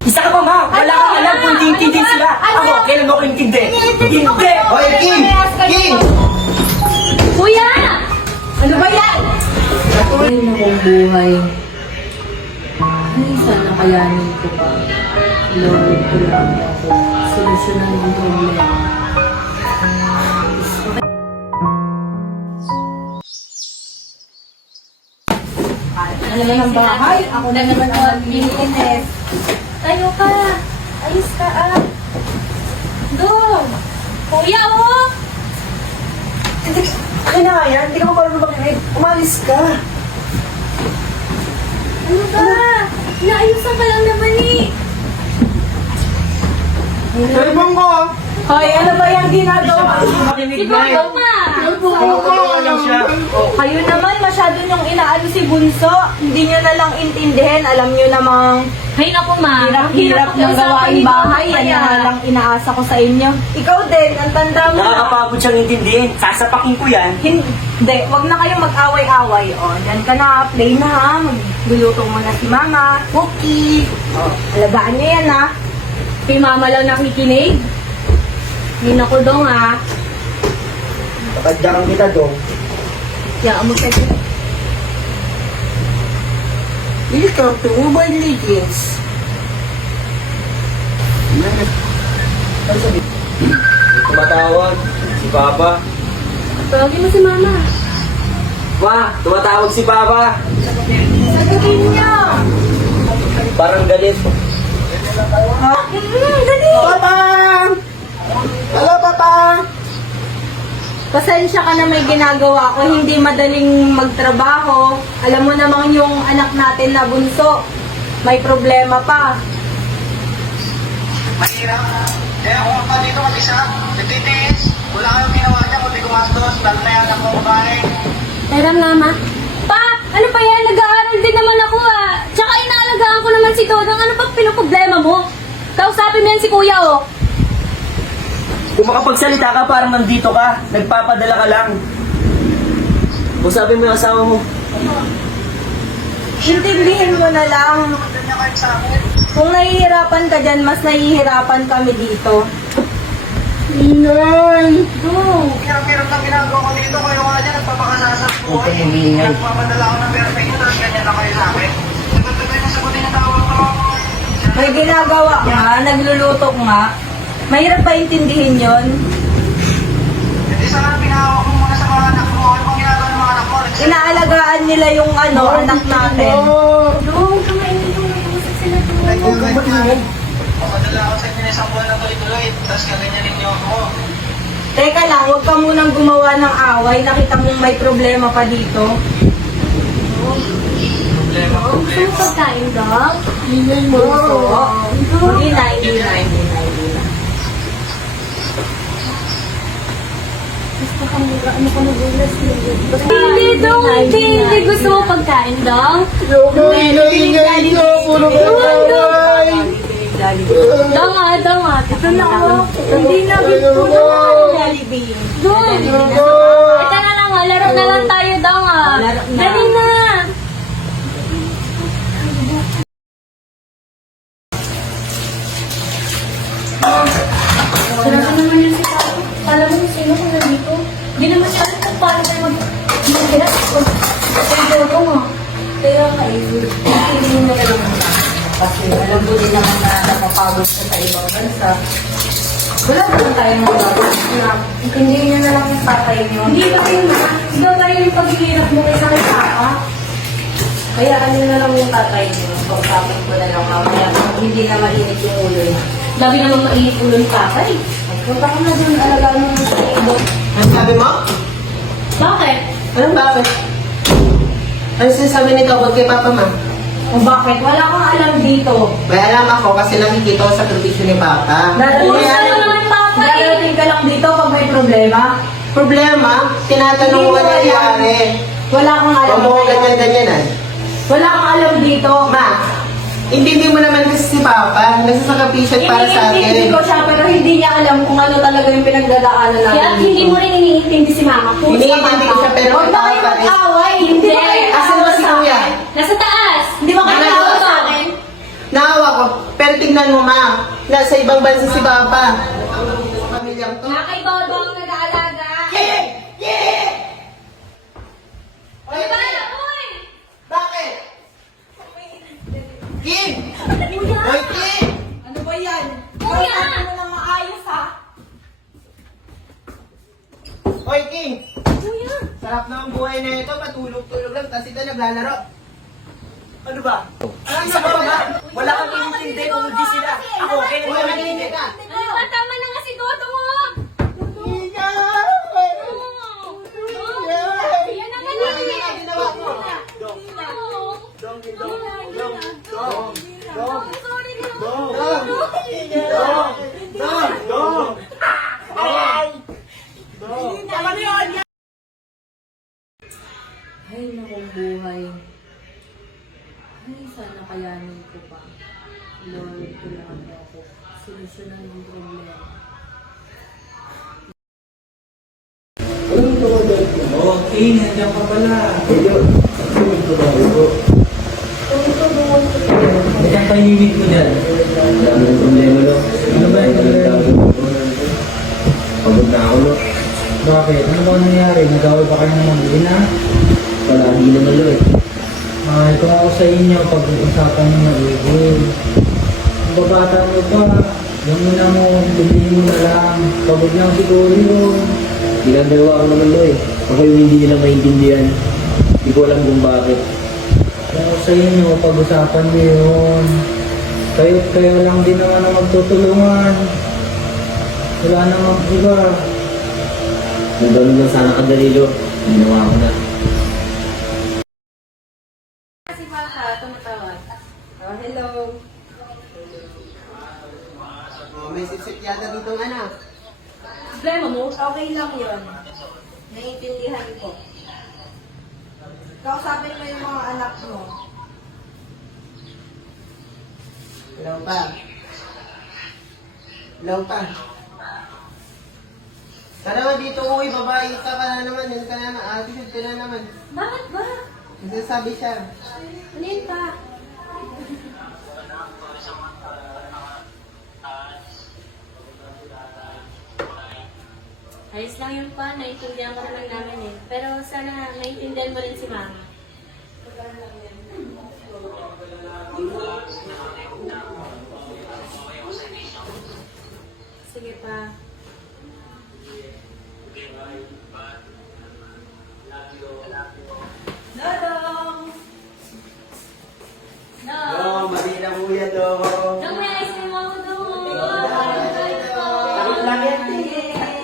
Isa ka pa, ma! Wala kang alam kung hindi sila! Ako, kailan mo ko intindi? Hindi! Hoy, King! King! Kuya! Ano ba yan? Ay, nakong buhay. Ay, sana kayanin ko pa. Lord, tulungan mo ako. Solusyonan yung problema. Ano naman ang bahay? Ako na naman ang maglilinis. Tayo ka. Ayos ka ah. Doon. Kuya oh! Ano na nga yan? Hindi ka maparunong makinig. Umalis ka! Ano ba? Naayusan ka lang naman eh. Talibang ko! Hoy, ano ba yung ginagawa? Makinig na eh. Siguro ma. Tulungan lang siya. Kayo naman, masyado niyong inaano si Bunso. Hindi niyo na lang intindihin. Alam niyo namang Hay naku ma. hirap ng gawain bahay. Yan na nga lang inaasa ko sa inyo. Ikaw din, ang tanda mo na. Nakakapagod siyang intindihin. Sasapakin ko yan. Hindi, wag na kayong mag-away-away. O, dyan ka na, play na ha. Magluluto mo na si Mama. Cookie. O, alagaan niyo yan ha. Kay mama lang nakikinig. Hindi na ko dong ha. Pakadyakan kita dong. Kaya mo sa Welcome to Mobile Legends. Ano sabi? Tumatawag si Papa. Tawagin mo si mama. Ma, tumatawag si Papa. Sagutin niyo. Parang galit. Dali. Papa! Hello, Papa! Pasensya ka na may ginagawa ko, hindi madaling magtrabaho. Alam mo namang yung anak natin na bunso, may problema pa. Mahirap. Kaya kung pa dito mag-isa, nagtitiis. Wala kayong ginawa niya kundi gumastos, lalo na yan ang babae. Tara mama. Pa! Ano pa yan? Nag-aaral din naman ako ah. Tsaka inaalagaan ko naman si Dodong. Ano ba pinoproblema mo? Kausapin mo yan si kuya oh. Kung makapagsalita ka, parang nandito ka. Nagpapadala ka lang. Usapin mo yung asawa mo. Intindihin mo na lang. Ganyan kayo sa akin. Kung nahihirapan ka dyan, mas nahihirapan kami dito. Inay! Hirap-hirap lang ginagawa ko dito. Kayo nga dyan, nagpapakasasap ko. Huwag kang humingay. Nagpapadala ako ng pera sa inyo, tapos ganyan lang kayo sa akin. Tagal-tagal niya sagutin yung tawag ko. May ginagawa nga, nagluluto nga. Mahirap ba intindihin yon? Hindi sana pinahawak mo muna sa mga anak mo. Ano bang ginagawa ng mga anak mo? Inaalagaan nila yung anak natin. Dong, kamainin ko. Nag-usap sila doon. Nagpapadala ako sa inyo ng isang buwan na tuloy-tuloy. Tapos kaganyanin niyo ako. Teka lang, huwag ka munang gumawa ng away. Nakita mong may problema pa dito. Gusto mo pagkain, Dong? Inay mo! Hindi na, hindi na, hindi na, hindi na. Hindi, Dong. Hindi gusto mo pagkain, Dong? Ayoko, inay ko! Puro kaway! Dong ah, Dong ah. Ito na ako. Hindi na, gusto na nga ng Jollibee. Dong! Ito na lang ah. Laro na lang tayo, Dong ah. Laro na. Dali na. Sarap naman yan si Papa. Alam mo sino kung nandito? Hindi naman siya alam kung paano tayo mag-hirap. Kaya Dong ah. Kaya nga eh, hindi na lang na. Kasi alam ko din naman na napapagod siya sa ibang bansa. Wala naman tayong magagawa. Hindi niyo na lang yung tatay niyo. Hindi ba rin na? Ikaw ba rin yung paghihirap mo kaysa kay Papa? Kaya ano na lang yung tatay niyo. Pagkapit ko na lang mamaya. Hindi na mainit yung ulo niya. Lagi naman mainit ulo ni Papa eh. Punta ka na dun, alagaan mo ng ibo. Ano sabi mo? Bakit? Anong bakit? Ano sinasabi nito about kay Papa, ma? O bakit? Wala kang alam dito. May alam ako kasi nakikita ko sa tradisyon ni Papa. Puso Darating mo naman Papa eh. darating ka lang dito pag may problema. Problema, tinatanong ko Hindi mo na nangyari. Wala kang alam. Huwag mo ganyan-ganyanan. Wala kang alam dito. Ma, hindi mo naman kasi si Papa. Nagsasakapi siya para sa Iniintindi akin. ko siya pero hindi niya alam kung ano talaga yung pinagdadaanan natin Kaya hindi mo rin iniintindi si Mama. Puso Iniintindi ko siya pero Huwag na kayo Papa is... mag-away. Hindi. Asan ba si Kuya? Nasa taas. Hindi ba kayo Ano? naawa sa akin? Naawa ko. Pero tingnan mo, ma. Nasa ibang bansa si Papa. Sa pamilyang to. Kay Dodong nag-aalaga. Oy, Diba, uy? bakit? King! Kuya! Oy, King! Ano ba yan? Kuya! Ano na maayos ha? Oy, King! Kuya! Sarap na ang buhay na ito. Patulog-tulog lang. Tapos ito naglalaro. Ano ba? Isa ka ba ba? Wala kang inintindi kung hindi sila. Ako, okay na Uy, naman maninig hindi. ka. Ano ba? Tama na nga si Dodong, oh! Ika! Yan naman Ano na ginawa mo? Dong, Oh. dong, dong, dong, dong, dong, Sorry, Dong! dong, dong, dong. Ay, nakong buhay. Ay, sana kayanin ko pa. Lord, tulungan mo ako. Solusyonan yung problema. Okay, nandiyan ka pala. Ba't ang tahimik mo dyan? Dami ng problema, no? Ano ba yung problema? Pagod na ako, no? Bakit? Ano ba nangyari? Nag-away pa kayo ng mag-ina? Palagi naman, lo, eh. Ay, kung ako sa inyo, pag-uusapan ng maigi. Ang babata mo pa, yung muna mo, tulihin mo na lang. Pagod lang siguro yun. Ginagawa ko naman, lo, eh. Ako yung hindi nila maintindihan. Hindi ko alam kung bakit. Kung ako sa inyo, pag-usapan mo yun. Kayo lang din naman ang magtutulungan. Wala namang iba. Kung gano'n lang sana kadali, lo. Ginawa ko na. Si Papa, tumatawag. Oh, hello. Oh, may sip-sip yata dito ng anak. Problema mo? Okay lang yun. Naiintindihan ko. Kausapin mo yung mga anak mo. Ilaw pa. Ilaw pa. Tara nga dito, uy, babae ka na naman. Yan ka na naman. Attitude ka na naman. Bakit ba? Nagsasabi siya. Ano yun pa? Ayos lang yun pa, naiintindihan ko naman namin eh. Pero sana naiintindihan mo rin si Mama. Sige pa. Dodong! No! Oh, mali na po yan, oh. Dong, may ice cream ako doon! Takot lang yan, eh.